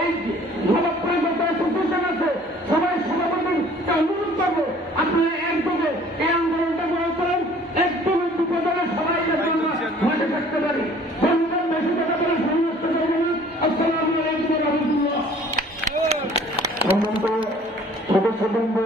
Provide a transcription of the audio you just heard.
এই জনপ্রিয় যত অ্যাসোসিয়েশন আছে সবাই সভাপতিকে অনুরোধ করবো আপনারা একযোগে এই আন্দোলনটা গ্রহণ করেন। একদমই বিপদে সবাই মাঠে থাকতে পারি। ধন্যবাদ। বেশি কথা বলে সমস্ত করবো না। আসসালামু আলাইকুম রহমতুল্লাহ। সম্মানিত সদস্যবৃন্দ,